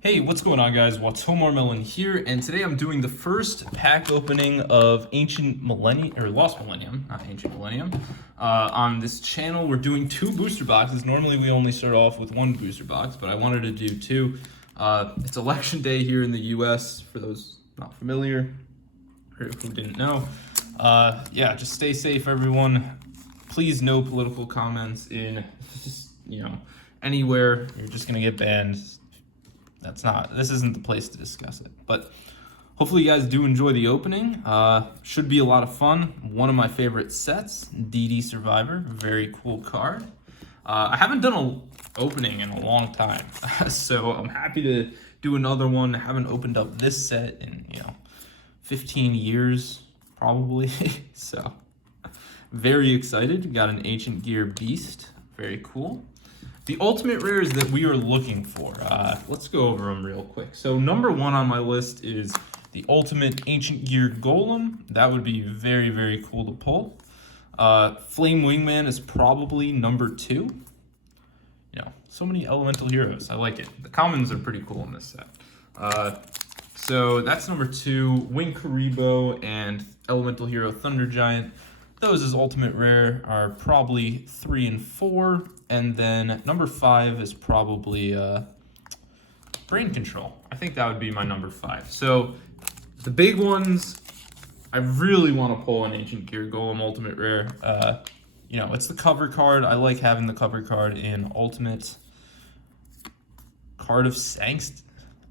Hey, what's going on, guys? Millennium here, and today I'm doing the first pack opening of Ancient Millennium, or Lost Millennium, not Ancient Millennium. On this channel, we're doing two booster boxes. Normally, we only start off with one booster box, but I wanted to do two. It's election day here in the U.S., for those not familiar, or who didn't know. Yeah, just stay safe, everyone. Please, no political comments in, anywhere. You're just gonna get banned. This isn't the place to discuss it, but hopefully you guys do enjoy the opening. Should be a lot of fun. One of my favorite sets, DD Survivor, very cool card. I haven't done an opening in a long time, so I'm happy to do another one. I haven't opened up this set in, 15 years, probably, so very excited. Got an Ancient Gear Beast, very cool. The ultimate rares that we are looking for, let's go over them real quick. So number one on my list is the ultimate Ancient Gear Golem. That would be very, very cool to pull. Flame Wingman is probably number two. So many elemental heroes. I like it. The commons are pretty cool in this set. So that's number two. Wing Kuriboh and elemental hero Thunder Giant. Those as ultimate rare are probably 3 and 4, and then number 5 is probably Brain Control. I think that would be my number 5. So the big ones, I really want to pull an Ancient Gear Golem ultimate rare. It's the cover card. I like having the cover card in ultimate. Card of Sanctity.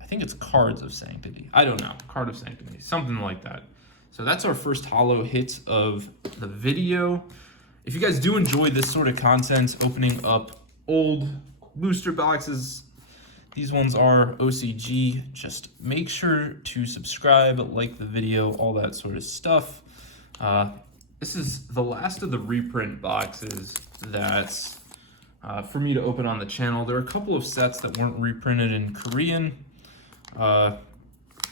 I think it's Cards of Sanctity. I don't know. Card of Sanctity. Something like that. So that's our first holo hit of the video. If you guys do enjoy this sort of content, opening up old booster boxes, these ones are OCG. Just make sure to subscribe, like the video, all that sort of stuff. This is the last of the reprint boxes that's for me to open on the channel. There are a couple of sets that weren't reprinted in Korean,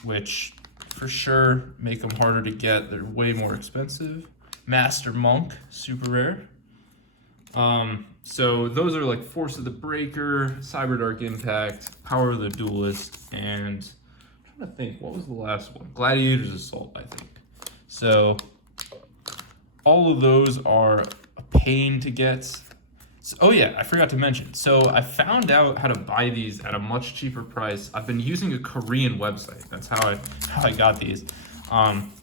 which for sure make them harder to get. They're way more expensive. Master Monk, super rare. So those are like Force of the Breaker, Cyber Dark Impact, Power of the Duelist, and I'm trying to think, what was the last one? Gladiator's Assault, I think. So all of those are a pain to get. So, oh yeah, I forgot to mention. So I found out how to buy these at a much cheaper price. I've been using a Korean website. That's how I got these.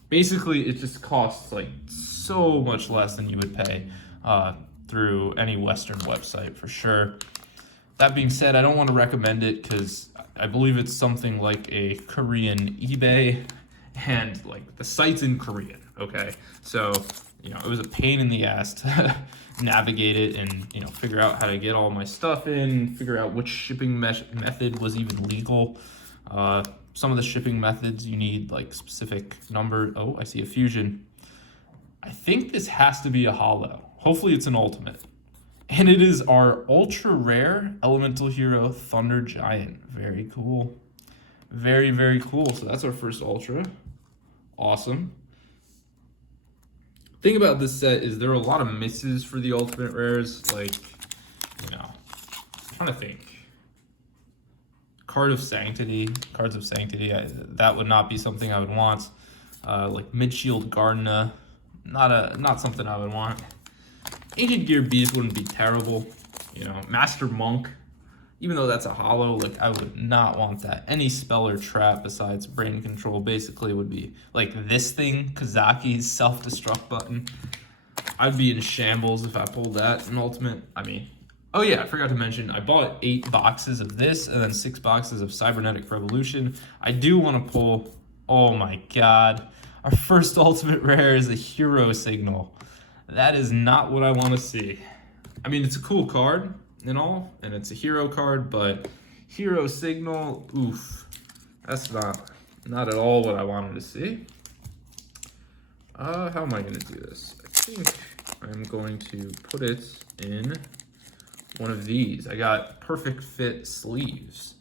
Basically, it just costs like so much less than you would pay through any Western website for sure. That being said, I don't want to recommend it because I believe it's something like a Korean eBay, and like the site's in Korean. Okay, so it was a pain in the ass to navigate it and, figure out how to get all my stuff in, figure out which shipping method was even legal. Some of the shipping methods, you need like specific number. Oh, I see a fusion. I think this has to be a holo. Hopefully it's an ultimate. And it is our ultra rare elemental hero, Thunder Giant. Very cool. Very, very cool. So that's our first ultra. Awesome. Thing about this set is there are a lot of misses for the ultimate rares. Like, I'm trying to think. Cards of Sanctity, that would not be something I would want. Like Midshield Gardena, not something I would want. Ancient Gear Beast wouldn't be terrible. Master Monk, even though that's a holo, like I would not want that. Any spell or trap besides Brain Control basically would be like this thing, Kazaki's self-destruct button. I'd be in shambles if I pulled that in ultimate. Oh yeah, I forgot to mention, I bought 8 boxes of this and then 6 boxes of Cybernetic Revolution. I do want to pull, oh my god, our first ultimate rare is a Hero Signal. That is not what I want to see. It's a cool card and all, and it's a hero card, but Hero Signal, oof, that's not at all what I wanted to see. How am I going to do this? I think I'm going to put it in one of these. I got perfect fit sleeves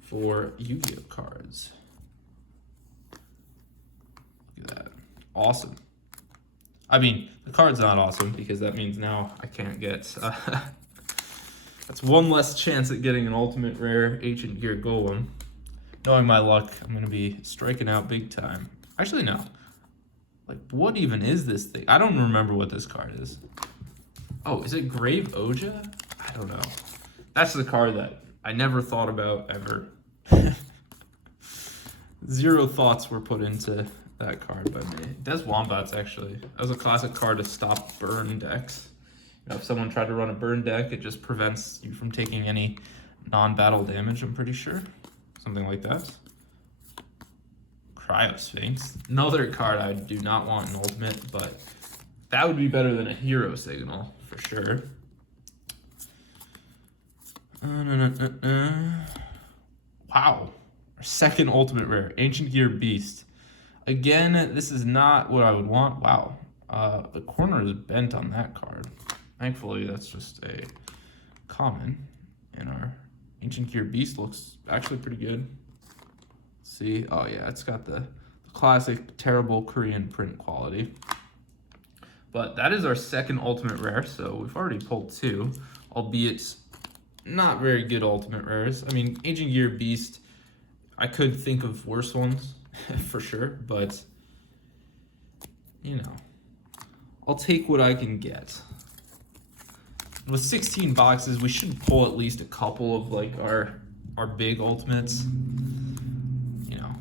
for YuGiOh cards. Look at that. Awesome. The card's not awesome because that means now I can't get... that's one less chance at getting an ultimate rare Ancient Gear Golem. knowing my luck, I'm going to be striking out big time. Actually, no. Like, what even is this thing? I don't remember what this card is. Oh, is it Grave Oja? I don't know. That's the card that I never thought about ever. Zero thoughts were put into that card by me. It does Wombats, actually. That was a classic card to stop burn decks. You know, if someone tried to run a burn deck, it just prevents you from taking any non-battle damage, I'm pretty sure. Something like that. Cryo Sphinx. Another card I do not want in Ultimate, but that would be better than a Hero Signal, for sure. Wow. Our second Ultimate Rare. Ancient Gear Beast. Again, this is not what I would want. Wow. The corner is bent on that card. Thankfully, that's just a common. And our Ancient Gear Beast looks actually pretty good. Let's see. Oh, yeah. It's got the classic, terrible Korean print quality. But that is our second Ultimate Rare, so we've already pulled 2, albeit not very good Ultimate Rares. I mean, Ancient Gear Beast, I could think of worse ones, for sure, but, you know, I'll take what I can get. With 16 boxes, we should pull at least a couple of, like, our big Ultimates. You know.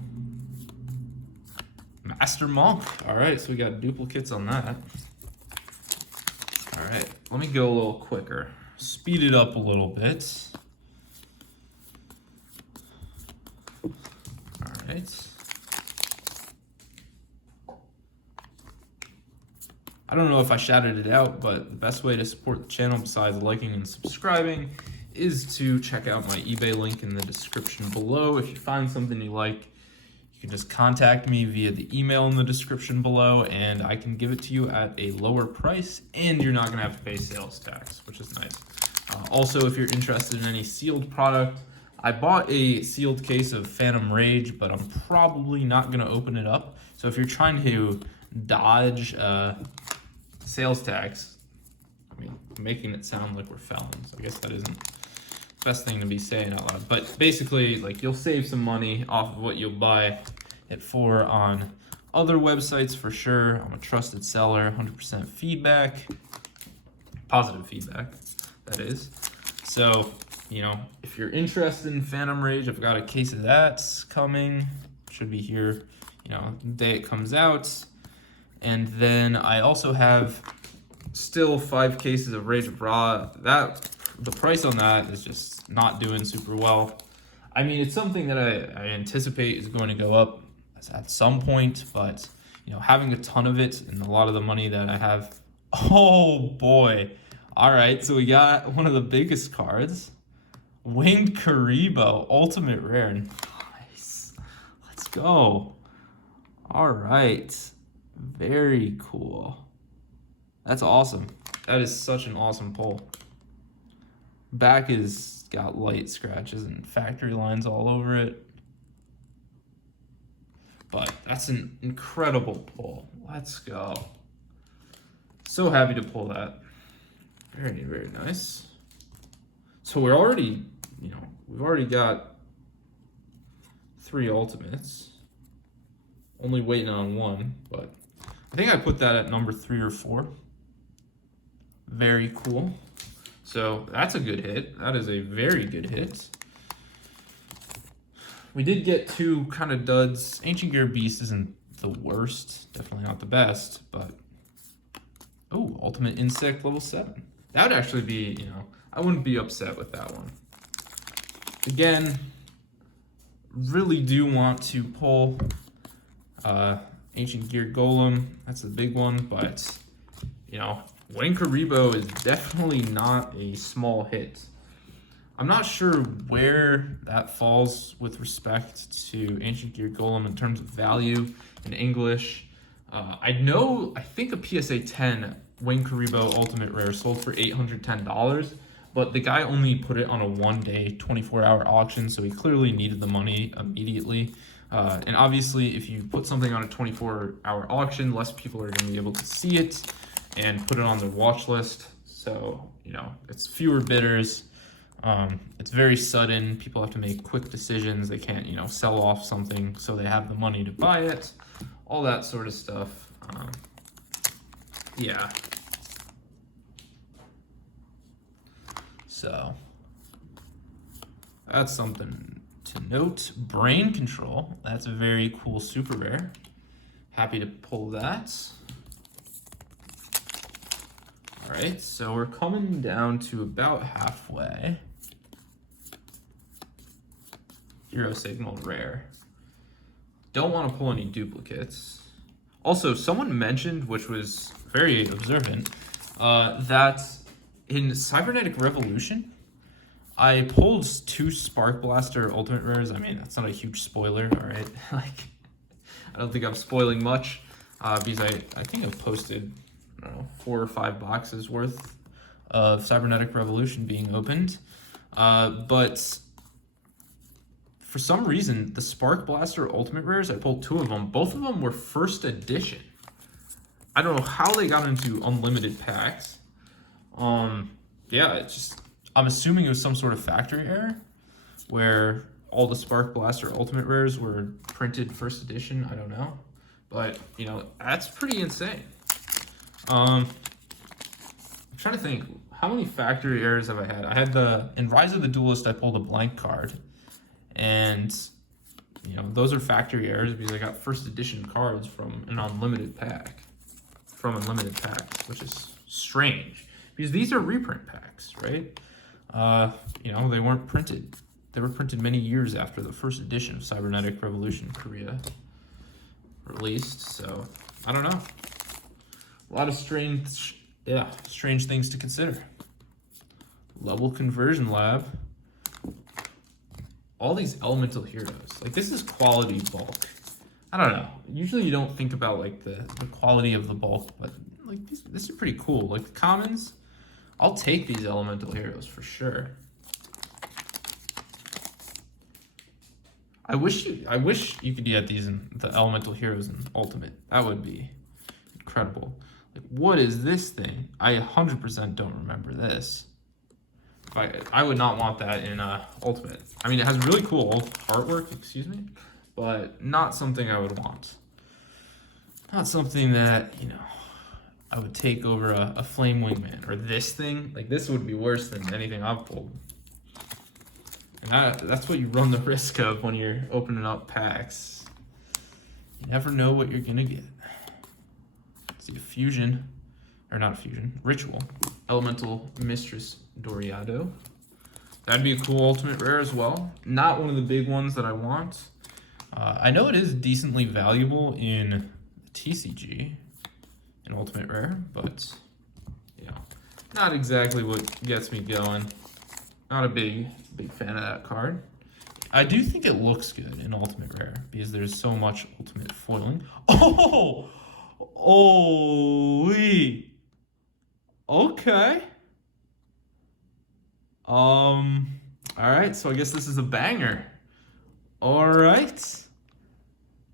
Master Monk. All right, so we got duplicates on that. All right, let me go a little quicker. Speed it up a little bit. All right. I don't know if I shouted it out, but the best way to support the channel besides liking and subscribing is to check out my eBay link in the description below. If you find something you like, you can just contact me via the email in the description below, and I can give it to you at a lower price, and you're not going to have to pay sales tax, which is nice. Also, if you're interested in any sealed product, I bought a sealed case of Phantom Rage, but I'm probably not going to open it up. So if you're trying to dodge sales tax, I mean, making it sound like we're felons, I guess that isn't the best thing to be saying out loud. But basically, like, you'll save some money off of what you'll buy it for on other websites for sure. I'm a trusted seller, 100% feedback, positive feedback, that is. So, you know, if you're interested in Phantom Rage, I've got a case of that coming. Should be here, you know, the day it comes out. And then I also have still 5 cases of Rage of Raw. The price on that is just not doing super well. I mean, it's something that I anticipate is going to go up at some point, but, you know, having a ton of it and a lot of the money that I have. Oh boy. All right, so we got one of the biggest cards. Winged Kuriboh, Ultimate Rare. Nice. Let's go. All right. Very cool. That's awesome. That is such an awesome pull. Back is got light scratches and factory lines all over it. But that's an incredible pull. Let's go. So happy to pull that. Very, very nice. So we're already, you know, we've already got 3 ultimates. Only waiting on 1, but I think I put that at number 3 or 4. Very cool. So that's a good hit. That is a very good hit. We did get 2 kind of duds. Ancient Gear Beast isn't the worst. Definitely not the best, but... Oh, Ultimate Insect level 7. That would actually be, you know, I wouldn't be upset with that one. Again, really do want to pull Ancient Gear Golem. That's a big one, but, you know, Winged Kuriboh is definitely not a small hit. I'm not sure where that falls with respect to Ancient Gear Golem in terms of value in English. I think a PSA 10 Winged Kuriboh Ultimate Rare sold for $810, but the guy only put it on a 1-day, 24-hour auction, so he clearly needed the money immediately. And obviously, if you put something on a 24-hour auction, less people are going to be able to see it and put it on their watch list. So, you know, it's fewer bidders. It's very sudden. People have to make quick decisions. They can't, you know, sell off something so they have the money to buy it. All that sort of stuff. Yeah. So that's something to note. Brain Control. That's a very cool super rare. Happy to pull that. All right, so we're coming down to about halfway. Hero Signal rare. Don't want to pull any duplicates. Also, someone mentioned, which was very observant, that in Cybernetic Revolution, I pulled 2 Spark Blaster Ultimate Rares. I mean, that's not a huge spoiler, all right? Like, I don't think I'm spoiling much, because I think I've posted, I don't know, 4 or 5 boxes worth of Cybernetic Revolution being opened. But for some reason, the Spark Blaster Ultimate Rares, I pulled 2 of them. Both of them were first edition. I don't know how they got into unlimited packs. Yeah, it's just, I'm assuming it was some sort of factory error where all the Spark Blaster Ultimate Rares were printed first edition. I don't know. But, you know, that's pretty insane. I'm trying to think, how many factory errors have I had? I had in Rise of the Duelist, I pulled a blank card. And, you know, those are factory errors because I got first edition cards from an unlimited pack. Which is strange. Because these are reprint packs, right? You know, they weren't printed. They were printed many years after the first edition of Cybernetic Revolution Korea released. So, I don't know. A lot of strange things to consider. Level Conversion Lab. All these elemental heroes. Like, this is quality bulk. I don't know. Usually you don't think about, like, the quality of the bulk, but, like, this is pretty cool. Like, the commons, I'll take these elemental heroes for sure. I wish you could get these in the elemental heroes in Ultimate. That would be incredible. Like, what is this thing? I 100% don't remember this. I would not want that in Ultimate. I mean, it has really cool artwork, excuse me, but not something I would want. Not something that, you know, I would take over a Flame Wingman or this thing. Like, this would be worse than anything I've pulled. And that's what you run the risk of when you're opening up packs. You never know what you're gonna get. Let's see, Fusion, or not Fusion, Ritual. Elemental Mistress Doriado. That'd be a cool ultimate rare as well. Not one of the big ones that I want. I know it is decently valuable in TCG, in ultimate rare, but you know, not exactly what gets me going. Not a big fan of that card. I do think it looks good in ultimate rare because there's so much ultimate foiling. Oh, holy. Okay. All right, so I guess this is a banger. All right.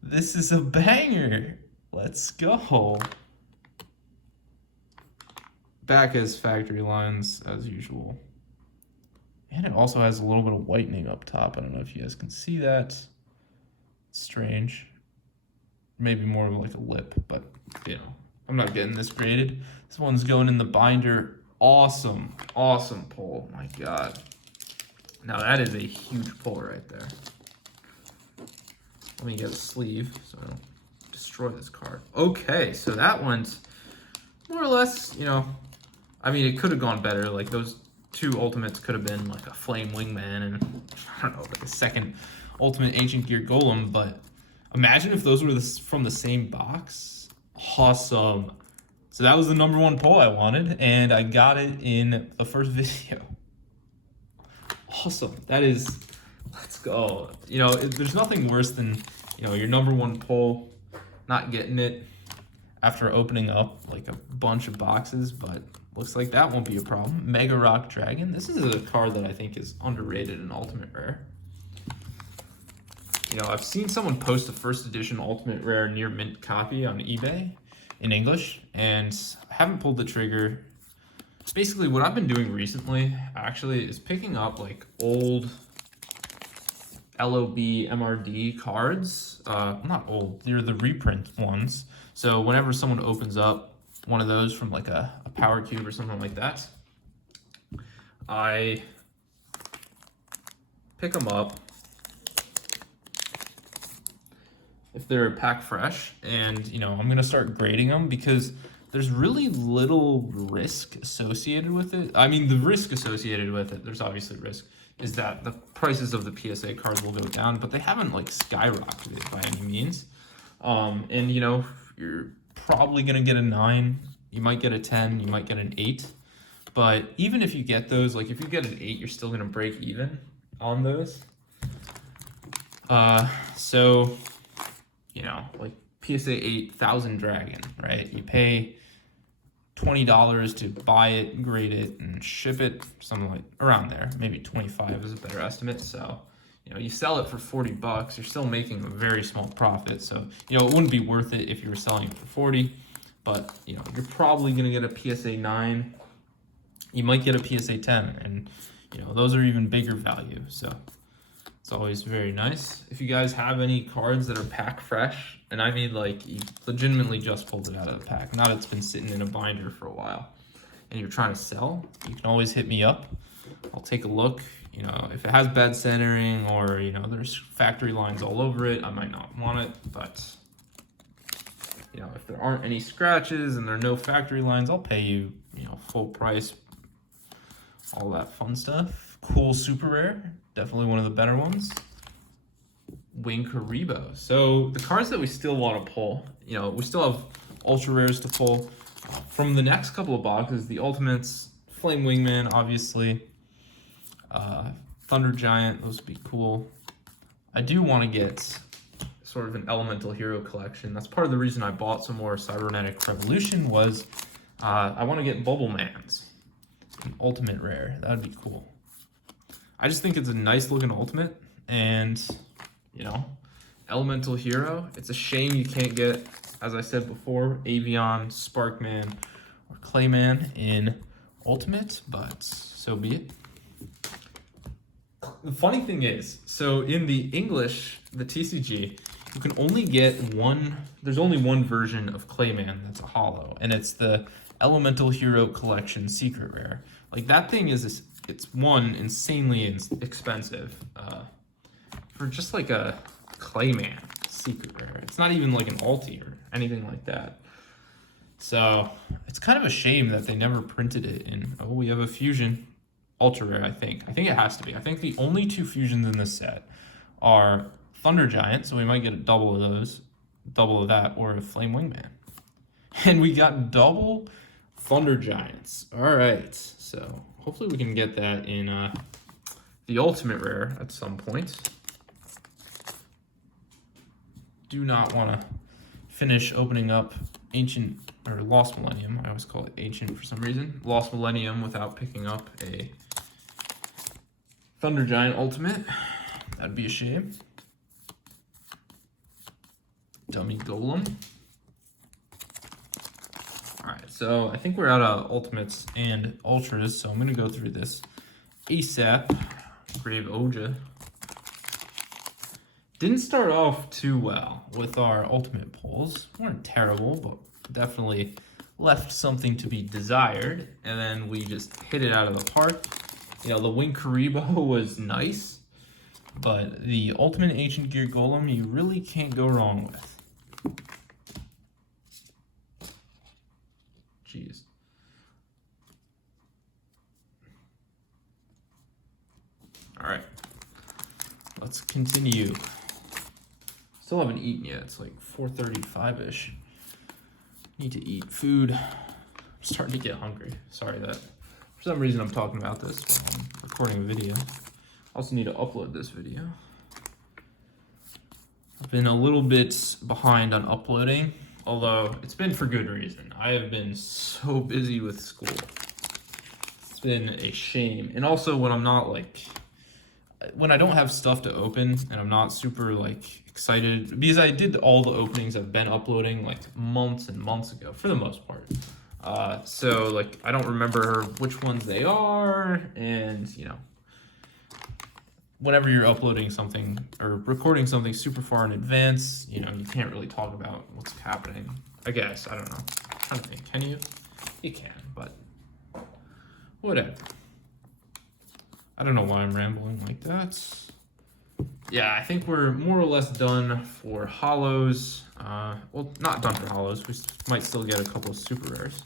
This is a banger. Let's go. Back as factory lines as usual. And it also has a little bit of whitening up top. I don't know if you guys can see that. It's strange. Maybe more of like a lip, but you know, I'm not getting this graded. This one's going in the binder. Awesome, awesome pull. My God. Now that is a huge pull right there. Let me get a sleeve so I don't destroy this card. Okay, so that one's more or less, you know, I mean, it could have gone better. Like, those 2 ultimates could have been like a Flame Wingman and, I don't know, like a second ultimate Ancient Gear Golem, but imagine if those were from the same box. Awesome. So that was the #1 pull I wanted, and I got it in the first video. Awesome. That is, let's go. You know, there's nothing worse than, you know, your #1 pull, not getting it after opening up like a bunch of boxes, but looks like that won't be a problem. Mega Rock Dragon. This is a card that I think is underrated in Ultimate Rare. You know, I've seen someone post a first edition Ultimate Rare near mint copy on eBay in English, and I haven't pulled the trigger basically what I've been doing recently actually is picking up like old LOB MRD cards. Not old, they're the reprint ones. So whenever someone opens up one of those from like a power cube or something like that, I pick them up if they're pack fresh, and you know, I'm gonna start grading them because there's really little risk associated with it. I mean, the risk associated with it, there's obviously risk, is that the prices of the PSA cards will go down, but they haven't like skyrocketed by any means. And you know, you're probably gonna get a 9, you might get a 10, you might get an 8. But even if you get those, like if you get an 8, you're still gonna break even on those. So, you know, like PSA 8,000 Dragon, right? You pay $20 to buy it, grade it, and ship it, something like around there. Maybe 25 is a better estimate. So, you know, you sell it for 40 bucks, you're still making a very small profit. So, you know, it wouldn't be worth it if you were selling it for 40, but you know, you're probably gonna get a PSA 9. You might get a PSA 10, and you know, those are even bigger value. So it's always very nice. If you guys have any cards that are pack fresh, and I mean like you legitimately just pulled it out of the pack, not it's been sitting in a binder for a while, and you're trying to sell, you can always hit me up. I'll take a look. You know, if it has bad centering or, you know, there's factory lines all over it, I might not want it. But, you know, if there aren't any scratches and there are no factory lines, I'll pay you, you know, full price, all that fun stuff. Cool super rare, definitely one of the better ones. Kuriboh. So the cards that we still want to pull, you know, we still have ultra rares to pull. From the next couple of boxes, the Ultimates, Flame Wingman, obviously, Thunder Giant, those would be cool. I do want to get sort of an Elemental Hero collection. That's part of the reason I bought some more Cybernetic Revolution was I want to get Bubble Mans, an Ultimate Rare. That would be cool. I just think it's a nice looking Ultimate, and you know, Elemental Hero, it's a shame you can't get, as I said before, Avian, Sparkman, or Clayman in Ultimate, but so be it. The funny thing is, so in the English, the TCG, you can only get one, there's only one version of Clayman that's a holo, and it's the Elemental Hero Collection Secret Rare. Like, that thing is, it's one, insanely expensive, for just like a Clayman Secret Rare. It's not even like an ulti or anything like that. So, it's kind of a shame that they never printed it in, oh, we have a fusion. Ultra rare, I think. I think it has to be. I think the only two fusions in this set are Thunder Giant, so we might get a double of those, double of that, or a Flame Wingman. And we got double Thunder Giants. All right, so hopefully we can get that in the Ultimate Rare at some point. Do not want to finish opening up Ancient, or Lost Millennium. I always call it Ancient for some reason. Lost Millennium without picking up a Thunder Giant Ultimate. That'd be a shame. Dummy Golem. Alright, so I think we're out of Ultimates and Ultras, so I'm going to go through this ASAP. Grave Oja. Didn't start off too well with our Ultimate pulls. Weren't terrible, but definitely left something to be desired. And then we just hit it out of the park. You know, the Kuriboh was nice, but the Ultimate Ancient Gear Golem, you really can't go wrong with. Jeez. All right, let's continue. Still haven't eaten yet. It's like 4:35-ish. Need to eat food. I'm starting to get hungry. Sorry that for some reason I'm talking about this while I'm recording a video. Also need to upload this video. I've been a little bit behind on uploading, although it's been for good reason. I have been so busy with school. It's been a shame. And also when I'm not like, when I don't have stuff to open and I'm not super like excited, because I did all the openings I've been uploading like months and months ago for the most part. So like I don't remember which ones they are, and you know, whenever you're uploading something or recording something super far in advance, you know, you can't really talk about what's happening. I guess, I don't know. I'm trying to think, can you? You can, but whatever. I don't know why I'm rambling like that. Yeah, I think we're more or less done for hollows. Well, not done for hollows. We might still get a couple of super rares.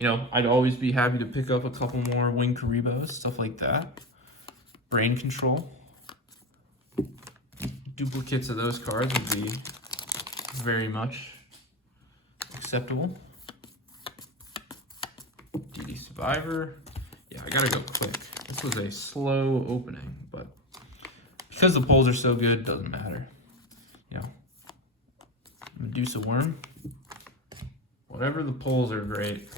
You know, I'd always be happy to pick up a couple more wing Kuribohs, stuff like that. Brain control. Duplicates of those cards would be very much acceptable. DD Survivor. Yeah, I gotta go quick. This was a slow opening, but because the pulls are so good, doesn't matter. You know, Medusa Worm. Whatever the pulls are great.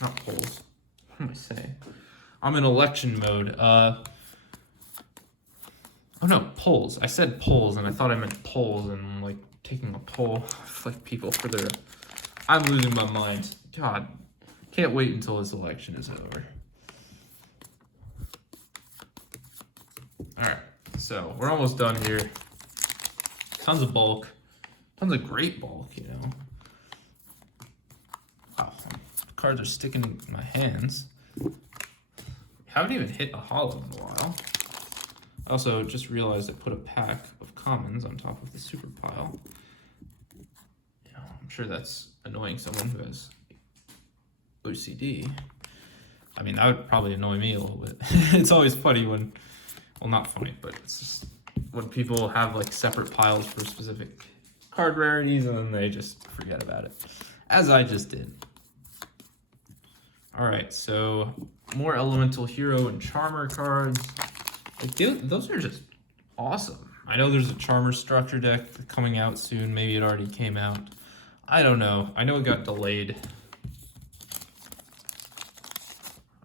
Not pulls. What am I saying? I'm in election mode. Oh no, polls. I said polls, and I thought I meant polls, and I'm like taking a poll like people for their. I'm losing my mind. God, can't wait until this election is over. All right, so we're almost done here. Tons of bulk, tons of great bulk. You know, wow, the cards are sticking in my hands. Haven't even hit a hollow in a while. I also just realized I put a pack of commons on top of the super pile. You know, I'm sure that's annoying someone who has OCD. I mean, that would probably annoy me a little bit. It's always funny when, well, not funny, but it's just when people have like separate piles for specific card rarities and then they just forget about it, as I just did. All right, so more Elemental Hero and Charmer cards. Like, those are just awesome. I know there's a Charmer structure deck coming out soon. Maybe it already came out. I don't know. I know it got delayed.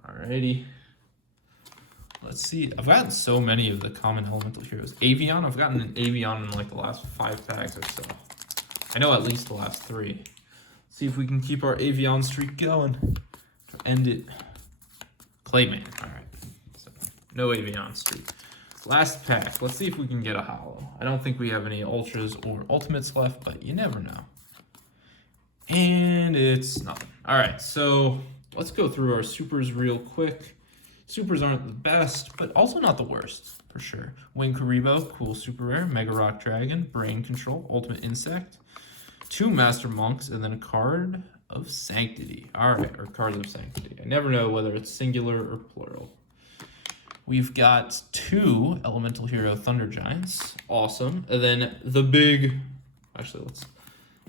Alrighty. Let's see. I've gotten so many of the common Elemental Heroes. Avion, I've gotten an Avion in like the last 5 packs or so. I know at least the last 3. See if we can keep our Avion streak going. End it. Clayman. Alright. No Avion streak. Last pack. Let's see if we can get a hollow. I don't think we have any ultras or ultimates left, but you never know. And it's nothing. All right, so let's go through our supers real quick. Supers aren't the best, but also not the worst, for sure. Wing Kuriboh, cool super rare. Mega Rock Dragon, Brain Control, Ultimate Insect. 2 Master Monks, and then a card of Sanctity. All right, or Cards of Sanctity. I never know whether it's singular or plural. We've got 2 Elemental Hero Thunder Giants. Awesome. And then the big... Actually, let's...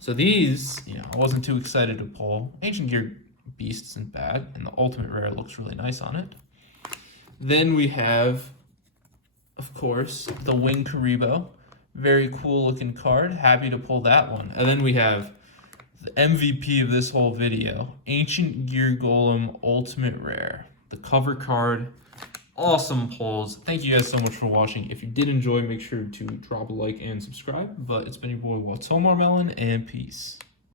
So these, you know, I wasn't too excited to pull. Ancient Gear Beast isn't bad, and the Ultimate Rare looks really nice on it. Then we have, of course, the Wing Kuriboh. Very cool looking card. Happy to pull that one. And then we have the MVP of this whole video. Ancient Gear Golem Ultimate Rare. The cover card... Awesome pulls. Thank you guys so much for watching. If you did enjoy, make sure to drop a like and subscribe. But it's been your boy, YuGiOh, and peace.